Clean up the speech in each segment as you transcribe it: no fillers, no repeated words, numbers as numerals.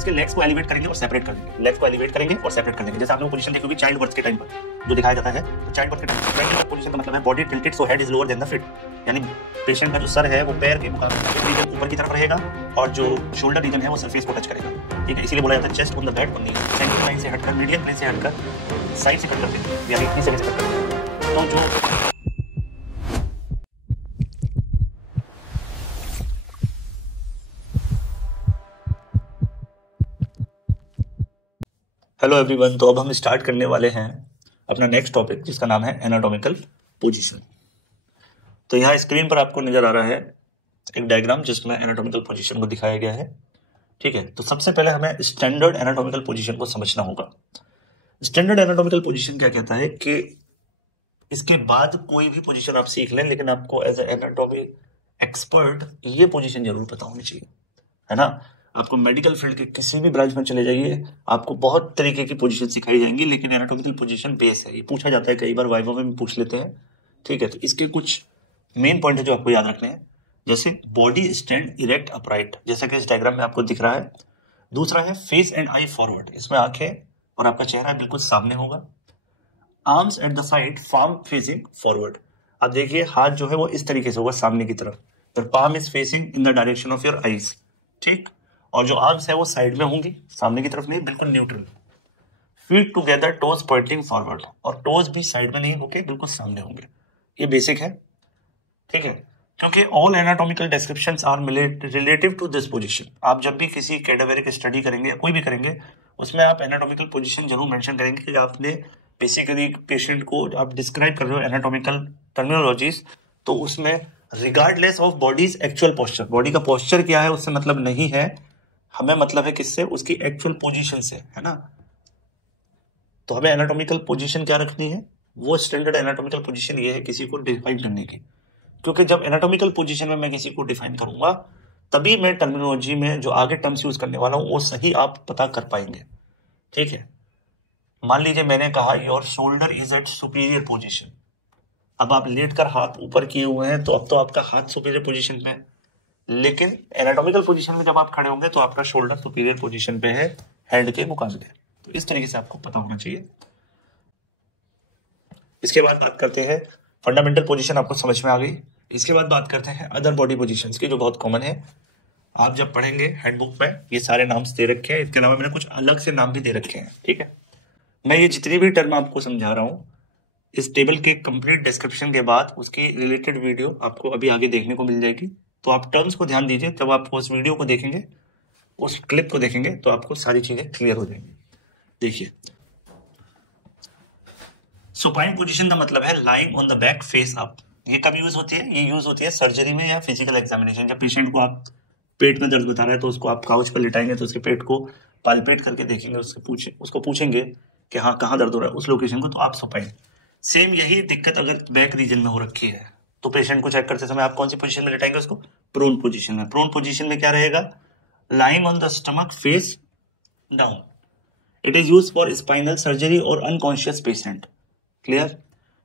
उसके लेग्स को एलिवेट करेंगे और सेपरेट कर देंगे, लेग्स को एलिवेट करेंगे और सेपरेट कर देंगे। जैसे आपने वो पोजीशन देखी होगी चाइल्ड बर्थ के टाइम पर जो दिखाया जाता है, तो चाइल्ड बर्थ के टाइम पर पोजीशन का मतलब है body tilted so head is lower than the feet, यानी पेशेंट का जो सर है वो पैर के मुकाबले रीजन ऊपर की तरफ रहेगा और जो शोल्डर रीजन है वो सरफेस को टच करेगा, ठीक है। इसीलिए बोला जाता है chest on the bed only, central line से हटकर, मीडियन प्लेन से हटकर, साइड से कट करते हैं, यानी इतनी जगह से कट करते हैं। तो जो हेलो एवरीवन, तो अब हम स्टार्ट करने वाले हैं अपना नेक्स्ट टॉपिक जिसका नाम है एनाटॉमिकल पोजीशन। तो यहाँ स्क्रीन पर आपको नजर आ रहा है एक डायग्राम जिसमें एनाटॉमिकल पोजीशन को दिखाया गया है, ठीक है। तो सबसे पहले हमें स्टैंडर्ड एनाटॉमिकल पोजीशन को समझना होगा। स्टैंडर्ड एनाटॉमिकल पोजीशन क्या कहता है कि इसके बाद कोई भी पोजीशन आप सीख लें, लेकिन आपको एज ए एनाटॉमी एक्सपर्ट ये पोजीशन जरूर पता होनी चाहिए, है ना। आपको मेडिकल फील्ड के किसी भी ब्रांच में चले जाइए, आपको बहुत तरीके की पोजीशन सिखाई जाएंगी, लेकिन एनाटॉमिकल पोजीशन बेस है। ये पूछा जाता है, कई बार वाइवा में भी पूछ लेते हैं, ठीक है। तो इसके कुछ मेन पॉइंट है जो आपको याद रखने हैं, जैसे बॉडी स्टैंड इरेक्ट अपराइट, जैसा कि इस डायग्राम में आपको दिख रहा है। दूसरा है फेस एंड आई फॉरवर्ड, इसमें आंखें और आपका चेहरा बिल्कुल सामने होगा। Arms at the side, palm facing forward. अब देखिए हाथ जो है वो इस तरीके से होगा सामने की तरफ, तो palm is facing in the direction of your eyes, ठीक। और जो आर्म्स है वो साइड में होंगी, सामने की तरफ नहीं, बिल्कुल neutral. Feet together, toes pointing forward, और टोज भी साइड में नहीं होके बिल्कुल सामने होंगे। ये बेसिक है, ठीक है। क्योंकि all anatomical descriptions are relative to this position. आप जब भी किसी कैडावेरिक स्टडी करेंगे या कोई भी करेंगे, उसमें आप एनाटॉमिकल पोजीशन जरूर मेंशन करेंगे कि आपने बेसिकली पेशेंट को आप डिस्क्राइब कर रहे हो एनाटॉमिकल टर्मिनोलॉजीज, तो उसमें regardless of bodies actual posture, body का पोस्चर क्या है उससे मतलब नहीं है, हमें मतलब है किससे, उसकी एक्चुअल पोजीशन से, है ना। तो हमें एनाटॉमिकल पोजीशन क्या रखनी है, वो स्टैंडर्ड एनाटॉमिकल पोजीशन ये है किसी को डिफाइन करने की। क्योंकि जब एनाटॉमिकल पोजीशन में मैं किसी को डिफाइन करूंगा, तभी मैं टर्मिनोलॉजी में जो आगे टर्म्स यूज करने वाला हूं वो सही आप पता कर पाएंगे, ठीक है। मान लीजिए मैंने कहा your shoulder is at superior position. अब आप लेट कर हाथ ऊपर किए हुए हैं, तो अब तो आपका हाथ सुपीरियर पोजीशन पे है, लेकिन एनाटॉमिकल पोजीशन में जब आप खड़े होंगे तो आपका शोल्डर सुपीरियर पोजीशन पे है हेड के मुकाबले। तो इस तरीके से आपको पता होना चाहिए। इसके बाद बात करते हैं फंडामेंटल पोजीशन, आपको समझ में आ गई। इसके बाद बात करते हैं अदर बॉडी पोजीशंस की, जो बहुत कॉमन है। आप जब पढ़ेंगे हैंडबुक में ये सारे नाम्स दे रखे हैं, इसके अलावा मैंने कुछ अलग से नाम भी दे रखे हैं, ठीक है। मैं ये जितनी भी टर्म आपको समझा रहा हूँ, इस टेबल के कंप्लीट डिस्क्रिप्शन के बाद उसकी रिलेटेड वीडियो आपको अभी आगे देखने को मिल जाएगी। तो आप टर्म्स को ध्यान दीजिए, जब आप उस वीडियो को देखेंगे, उस क्लिप को देखेंगे, तो आपको सारी चीजें क्लियर हो जाएंगी। देखिए, सुपाइन पोजीशन का मतलब है lying on the back face up. ये कब यूज होती है, ये यूज होती है सर्जरी में या फिजिकल एग्जामिनेशन। जब पेशेंट को आप पेट में दर्द बता रहे हैं, तो उसको आप काउच पर लिटाएंगे, तो उसके पेट को पाल्पेट करके देखेंगे, उसको पूछेंगे कि हाँ कहाँ दर्द हो रहा है उस लोकेशन को, तो आप सुपाइन। सेम यही दिक्कत अगर बैक रीजन में हो रखी है, तो पेशेंट को चेक करते समय आप कौन सी पोजीशन में लेटाएंगे, उसको प्रोन पोजीशन में। प्रोन पोजीशन में क्या रहेगा, lying on the stomach face down. It is used for spinal surgery और unconscious patient. Clear.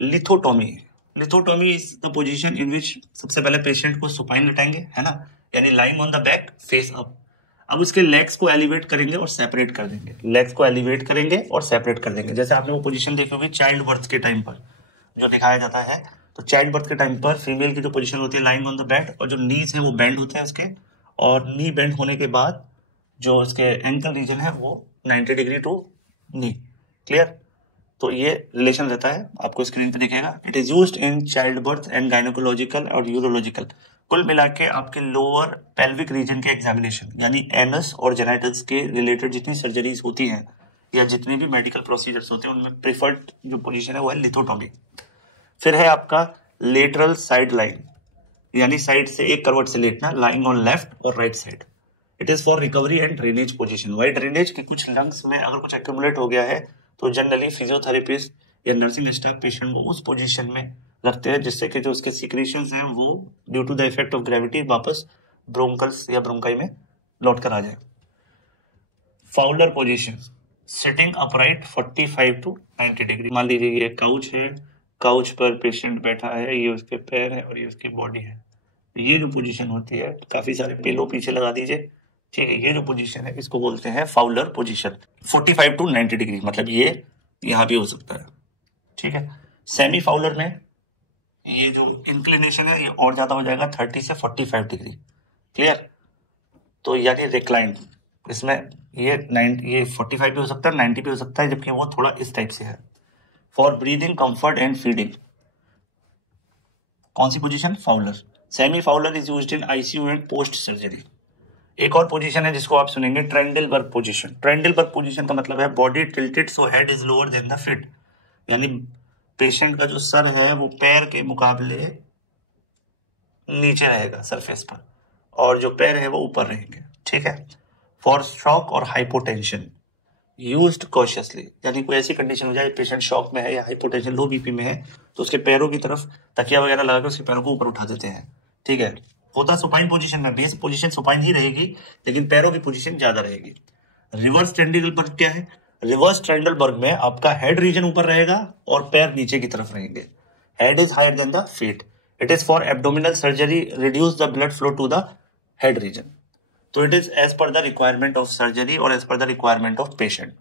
Lithotomy, lithotomy is the position in which सबसे पहले पेशेंट को सुपाइन लेटाएंगे, है ना, यानी lying on the back face up. अब उसके लेग्स को एलिवेट करेंगे और सेपरेट कर देंगे, लेग्स को एलिवेट करेंगे और सेपरेट कर देंगे। जैसे आपने वो पोजीशन देखी होगी चाइल्ड बर्थ के टाइम पर जो दिखाया जाता है, तो चाइल्ड बर्थ के टाइम पर फीमेल की जो पोजीशन होती है लाइंग ऑन द बेड, और जो नीज है वो बेंड होते हैं उसके, और नी बेंड होने के बाद जो उसके एंकल रीजन है वो 90 डिग्री टू नी। क्लियर। तो ये रिलेशन रहता है, आपको स्क्रीन पे दिखेगा। It is used in child birth and gynaecological और यूरोलॉजिकल। कुल मिला के आपके लोअर पेल्विक रीजन के एग्जामिनेशन, यानी एनस और जेनाइटल्स के रिलेटेड जितनी सर्जरीज होती हैं या जितने भी मेडिकल प्रोसीजर्स होते हैं, उनमें प्रिफर्ड जो पोजीशन है वो है लिथोटॉमी। फिर है आपका लेटरल साइड लाइन, यानी साइड से एक करवट से लेटना, लाइंग ऑन लेफ्ट और right side. It is for recovery and drainage position. Why drainage के कुछ लंग्स में अगर कुछ एक्यूमुलेट हो गया है, तो जनरली फिजियोथेरेपिस्ट या नर्सिंग स्टाफ पेशेंट को उस पोजीशन में रखते हैं, जिससे कि जो उसके सिक्रीशंस हैं वो due to the effect of gravity वापस ब्रोंकल्स या ब्रोंकाई में लौट कर आ जाए। Fowler position, sitting upright 45 to 90 degree. मान लीजिए ये काउच है, काउच पर पेशेंट बैठा है, ये उसके पैर है और ये उसकी बॉडी है। ये जो पोजीशन होती है, काफी सारे पिलो पीछे लगा दीजिए, ठीक है, ये जो पोजीशन है इसको बोलते हैं फाउलर पोजीशन। 45 टू 90 डिग्री, मतलब ये यहाँ भी हो सकता है। ठीक है, सेमी फाउलर में ये जो इंक्लिनेशन है ये और ज्यादा हो जाएगा, 30 से 45 डिग्री। क्लियर? तो यानी रिक्लाइन, इसमें ये 45 भी हो सकता है, 90 भी हो सकता है, जबकि वो थोड़ा इस टाइप से है। For breathing comfort and feeding, कौन सी पोजीशन? Fowler. Semi Fowler is used in ICU and post surgery. एक और पोजीशन है जिसको आप सुनेंगे, ट्रेंडलबर्ग पोजीशन। ट्रेंडलबर्ग पोजीशन का मतलब है body tilted so head is lower than the feet, यानी पेशेंट का जो सर है वो पैर के मुकाबले नीचे रहेगा सरफेस पर, और जो पैर है वो ऊपर रहेंगे। ठीक है, फॉर शॉक और हाइपोटेंशन यूज्ड कॉशियसली, यानी कोई ऐसी कंडीशन हो जाए पेशेंट शॉक में है या हाइपोटेंशन लो बीपी में है, तो उसके पैरों की तरफ तकिया वगैरह लगाकर उसके पैरों को ऊपर उठा देते हैं। ठीक है, होता सुपाइन पोजीशन में, बेस पोजीशन सुपाइन ही रहेगी लेकिन पैरों की पोजीशन ज्यादा रहेगी। रिवर्स ट्रेंडलबर्ग क्या है? रिवर्स ट्रेंडलबर्ग में आपका हेड रीजन ऊपर रहेगा और पैर नीचे की तरफ रहेंगे। Head is higher than the feet. It is for abdominal surgery, reduce the blood flow to the head region. तो it is as per the requirement of surgery और as per the requirement of patient.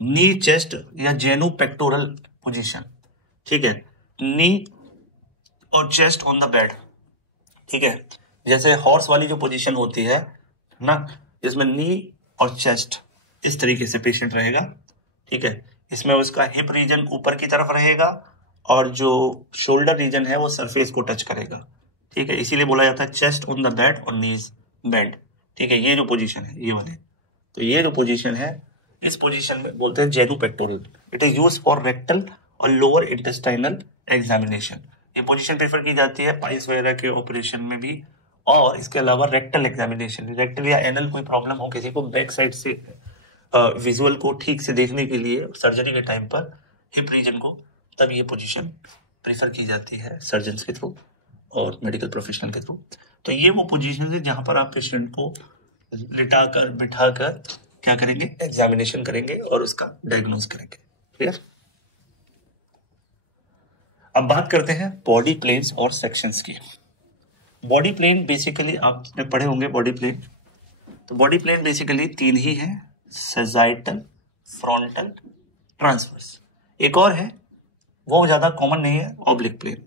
Knee chest या genu pectoral position. ठीक है, नी और chest on the bed. ठीक है, जैसे horse वाली जो पोजीशन होती है ना, जिसमें नी और चेस्ट इस तरीके से पेशेंट रहेगा। ठीक है, इसमें उसका हिप रीजन ऊपर की तरफ रहेगा और जो शोल्डर रीजन है वो सरफेस को टच करेगा। ठीक है, इसीलिए बोला जाता है चेस्ट ऑन द बेड और नीज बेंड। ठीक है, ये जो पोजीशन है ये वाले, तो ये जो पोजीशन है इस पोजीशन में बोलते हैं genu pectoral. It is use for rectal और लोअर इंटेस्टाइनल एग्जामिनेशन। ये पोजीशन प्रेफर की जाती है पाइल्स वगैरह के ऑपरेशन में भी, और इसके अलावा रेक्टल एग्जामिनेशन, रेक्टल या एनल कोई प्रॉब्लम हो किसी को, बैक साइड से विजुअल को ठीक से देखने के लिए सर्जरी के टाइम पर हिप रीजन को, तब ये पोजीशन प्रेफर की जाती है सर्जन के थ्रू और मेडिकल प्रोफेशनल के थ्रू। तो ये वो पोजीशन है जहां पर आप पेशेंट को लिटाकर बिठाकर क्या करेंगे, एग्जामिनेशन करेंगे और उसका डायग्नोज करेंगे। क्लियर? अब बात करते हैं बॉडी प्लेन्स और सेक्शंस की। बॉडी प्लेन बेसिकली आपने पढ़े होंगे बॉडी प्लेन। तो बॉडी प्लेन बेसिकली तीन ही है, सैजिटल, फ्रंटल, ट्रांसवर्स। एक और है वो ज्यादा कॉमन नहीं है, ऑब्लिक प्लेन।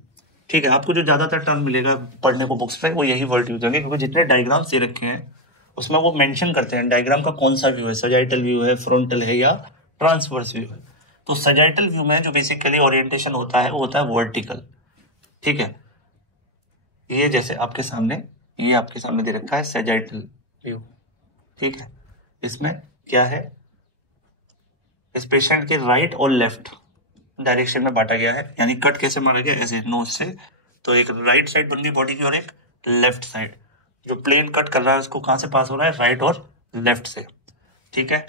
ठीक है, आपको जो ज्यादातर टर्म मिलेगा पढ़ने को बुक्स पे वो यही वर्ड यूज होंगे, क्योंकि जितने डायग्राम्स दे रखे हैं उसमें वो मेंशन करते हैं डायग्राम का कौन सा व्यू है, सैजिटल व्यू है, फ्रंटल है या ट्रांसवर्स व्यू है। तो सैजिटल व्यू में जो बेसिकली ओरिएंटेशन होता है वो होता है वर्टिकल। ठीक है, ये जैसे आपके सामने, ये आपके सामने दे रखा है सैजिटल व्यू। ठीक है, इसमें क्या है, इस पेशेंट के राइट और लेफ्ट डायरेक्शन में बांटा गया है, यानी कट कैसे मारा गया, ऐसे नोज से। तो एक राइट साइड बन गई बॉडी की और एक लेफ्ट साइड। जो प्लेन कट कर रहा है उसको कहां से पास हो रहा है, राइट और लेफ्ट से। ठीक है,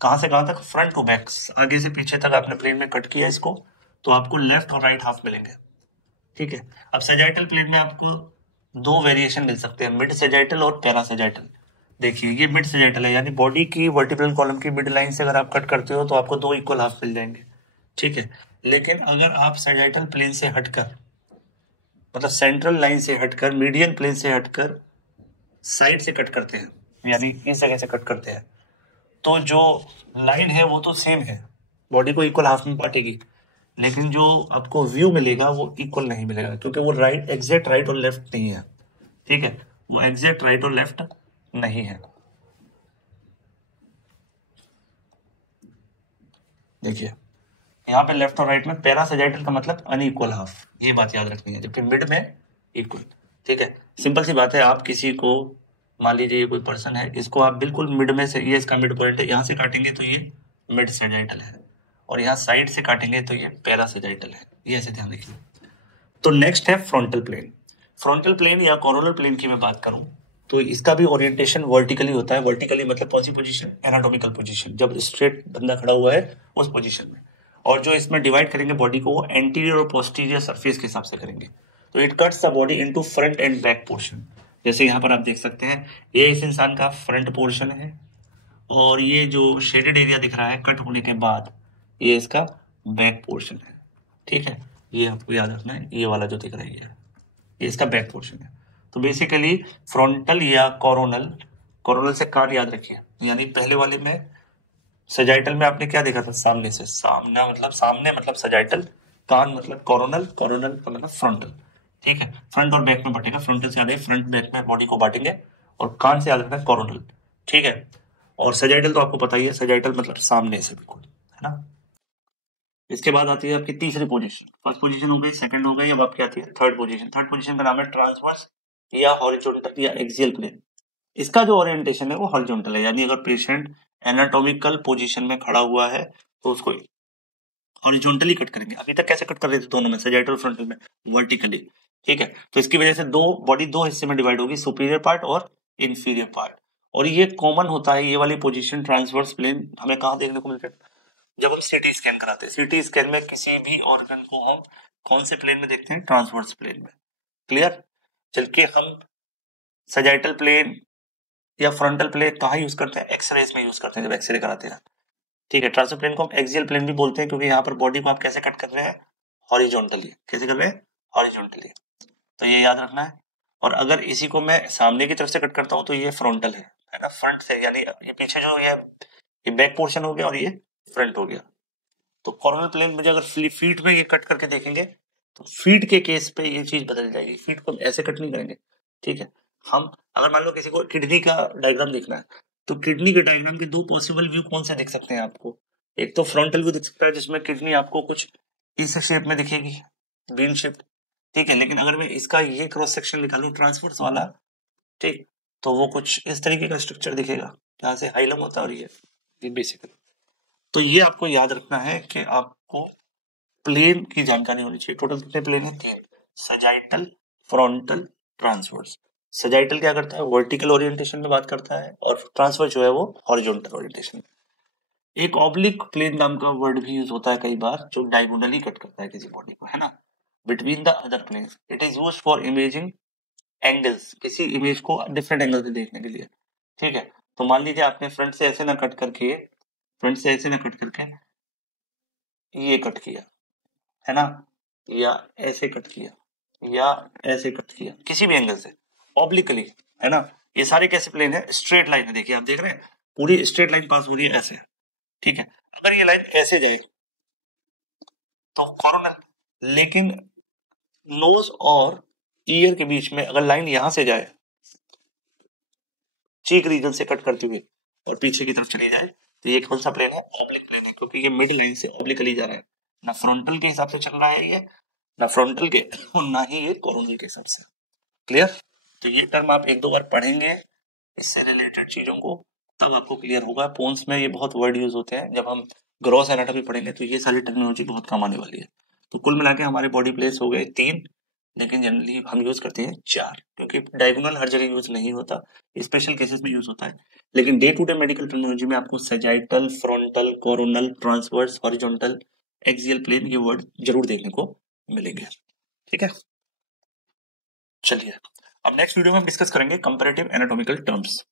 कहां से कहां तक, फ्रंट टू बैक, आगे से पीछे तक आपने प्लेन में कट किया इसको, तो आपको लेफ्ट और राइट हाफ मिलेंगे। ठीक है, अब सैजिटल प्लेन में आपको दो वेरिएशन मिल सकते हैं, मिड सैजिटल और पैरा सैजिटल। देखिए ये मिड सैजिटल है, यानी बॉडी की वर्टिब्रल कॉलम की मिड लाइन से अगर आप कट करते हो तो आपको दो इक्वल हाफ मिल जाएंगे। ठीक है, लेकिन अगर आप सैजिटल प्लेन से हटकर, मतलब सेंट्रल लाइन से हटकर, मीडियन प्लेन से हटकर साइड से कट करते हैं, यानी इस जगह से कट करते हैं, तो जो लाइन है वो तो सेम है, बॉडी को इक्वल हाफ में बांटेगी, लेकिन जो आपको व्यू मिलेगा वो इक्वल नहीं मिलेगा, क्योंकि वो राइट, एग्जैक्ट राइट और लेफ्ट नहीं है। ठीक है, वो एग्जैक्ट राइट और लेफ्ट नहीं है। देखिए यहाँ पे लेफ्ट और राइट में पैरा सैजिटल का मतलब अनइक्वल हाफ, ये बात याद रखनी है, जबकि मिड में इक्वल। ठीक है, सिंपल सी बात है, आप किसी को, मान लीजिए ये कोई पर्सन है, इसको आप बिल्कुल मिड में से, ये इसका मिड पॉइंट है, यहाँ से काटेंगे तो ये मिड सैजिटल है, और यहाँ साइड से काटेंगे तो ये पैरा सैजिटल है, ये ऐसे ध्यान रखिए। तो नेक्स्ट है फ्रंटल प्लेन। फ्रंटल प्लेन या कोरोनल प्लेन की मैं बात करूं तो इसका भी ओरिएंटेशन वर्टिकली होता है। वर्टिकली मतलब कौन सी पोजीशन, एनाटॉमिकल पोजीशन, जब स्ट्रेट बंदा खड़ा हुआ है उस पोजीशन में। और जो इसमें डिवाइड करेंगे बॉडी को, वो एंटीरियर और पोस्टीरियर सरफेस के हिसाब से करेंगे। तो it cuts the body into front end back portion. जैसे यहाँ पर आप देख सकते हैं, ये इस इंसान का फ्रंट पोर्शन है, और ये जो शेडेड एरिया दिख रहा है कट होने के बाद, ये इसका बैक पोर्शन है। ठीक है, ये आपको याद रखना है, ये वाला जो दिख रहा है ये इसका बैक पोर्शन है। तो बेसिकली फ्रंटल या कोरोनल, कोरोनल से कान याद रखिए, यानी पहले वाले में सजाइटल में आपने क्या देखा था, सामने से, सामने मतलब सजाइटल, कान मतलब कोरोनल, कोरोनल का मतलब फ्रंटल। ठीक है, फ्रंट और बैक में बटेगा, फ्रंटल से याद है फ्रंट बैक में बॉडी को बांटेंगे, और कान से याद रखना कोरोनल। ठीक है, और सजाइटल तो आपको पता ही है, सजाइटल मतलब सामने से बिल्कुल, है ना। इसके बाद आती है आपकी तीसरी पोजीशन, फर्स्ट पोजीशन हो गई, सेकंड हो गई, अब आपकी आती है थर्ड पोजीशन। थर्ड पोजीशन का नाम है ट्रांसवर्स या हॉरिजॉन्टल या एक्सियल प्लेन। इसका जो ओरिएंटेशन है वो हॉरिजॉन्टल है, यानी अगर पेशेंट एनाटॉमिकल पोजीशन में खड़ा हुआ है तो उसको हॉरिजॉन्टली कट करेंगे। अभी तक कैसे कट कर रहे थे दोनों में, सजाइटल फ्रंटल में, वर्टिकली। ठीक है, तो इसकी वजह से बॉडी दो हिस्से में डिवाइड होगी, सुपीरियर पार्ट और इंफीरियर पार्ट। और ये कॉमन होता है, ये वाली पोजीशन ट्रांसवर्स प्लेन हमें कहाँ देखने को मिलता है, जब हम सीटी स्कैन कराते हैं। सीटी स्कैन में किसी भी ऑर्गन को हम कौन से प्लेन में देखते हैं, ट्रांसवर्स प्लेन में। क्लियर। चल के हम सजाइटल प्लेन या फ्रंटल प्लेन कहाँ यूज करते हैं, एक्सरेज में यूज करते हैं जब एक्सरे कराते हैं। ठीक है, ट्रांसवर्स प्लेन को हम एक्सियल प्लेन भी बोलते हैं, क्योंकि यहाँ पर बॉडी को आप कैसे कट कर रहे हैं, हॉरिजॉन्टली। कैसे कर रहे हैं, हॉरिजॉन्टली। तो ये याद रखना है। और अगर इसी को मैं सामने की तरफ से कट करता हूं तो ये फ्रंटल है ना, फ्रंट से, यानी ये पीछे जो ये बैक पोर्शन हो गया और ये फ्रंट हो गया। तो कोरोनल प्लेन में अगर फीट में ये कट करके देखेंगे तो फीट के केस पे ये चीज बदल जाएगी, फीट को ऐसे कट नहीं करेंगे। ठीक है, हम अगर मान लो किसी को किडनी का डायग्राम देखना है, तो किडनी के डायग्राम के दो पॉसिबल व्यू कौन से दिख सकते हैं आपको। एक तो फ्रंटल व्यू दिख सकता है, जिसमें किडनी आपको कुछ इस शेप में दिखेगी, बीन शेप। ठीक है, लेकिन अगर मैं इसका ये क्रॉस सेक्शन निकालूं ट्रांसवर्स वाला, ठीक, तो वो कुछ इस तरीके का स्ट्रक्चर दिखेगा, जहां से हाइलम होता है और ये बेसिकली। तो ये आपको याद रखना है कि आपको प्लेन की जानकारी होनी चाहिए। टोटल कितने प्लेन है, तीन, सजाइटल, फ्रंटल, ट्रांसवर्स। सजाइटल क्या करता है, वर्टिकल ओरिएंटेशन में बात करता है, और ट्रांसवर्स जो है वो हॉरिजॉन्टल ओरिएंटेशन। एक ऑब्लिक प्लेन नाम का वर्ड भी यूज होता है कई बार, जो डायगोनली कट करता है किसी बॉडी को, है ना, between the other planes. It is used for imaging angles, किसी इमेज को डिफरेंट एंगल से देखने के लिए। ठीक है, तो मान लीजिए आपने फ्रंट से ऐसे ना कट करके, फ्रंट से ऐसे ना कट करके ये कट किया, है ना, या ऐसे कट किया, या ऐसे कट किया, किसी भी एंगल से ऑब्लिकली, है ना। ये सारे कैसे प्लेन है, स्ट्रेट लाइन है। देखिए आप देख रहे हैं पूरी स्ट्रेट लाइन पास हो रही है ऐसे। ठीक है, अगर ये लाइन ऐसे जाए तो कोरोनल, लेकिन नोज और ईयर के बीच में अगर लाइन यहां से जाए, चीक रीजन से कट करती हुई और पीछे की तरफ चली जाए, तो ये कौन सा प्लेन है, ऑब्लिक प्लेन है, क्योंकि ये मिड लाइन से ऑब्लिकली जा रहा है। ना फ्रंटल के हिसाब से चल रहा है ये, ना फ्रंटल के, और ना ही ये कोरोनल के हिसाब से। क्लियर। तो ये टर्म आप एक दो बार पढ़ेंगे इससे रिलेटेड चीजों को, तब आपको क्लियर होगा। पोन्स में ये बहुत वर्ड यूज होते हैं, जब हम ग्रॉस एनाटॉमी पढ़ेंगे तो ये सारी टेक्नोलॉजी बहुत काम आने वाली है। तो कुल मिला के हमारे बॉडी प्लेस हो गए तीन, लेकिन जनरली हम यूज करते हैं चार, क्योंकि डायगोनल हर जगह यूज नहीं होता, स्पेशल केसेस में यूज होता है। लेकिन day to day medical technology में आपको sagittal, frontal, coronal, transverse, horizontal, axial plane, ये वर्ड जरूर देखने को मिलेंगे। ठीक है, चलिए अब नेक्स्ट वीडियो में हम डिस्कस करेंगे कंपैरेटिव एनाटॉमिकल टर्म्स।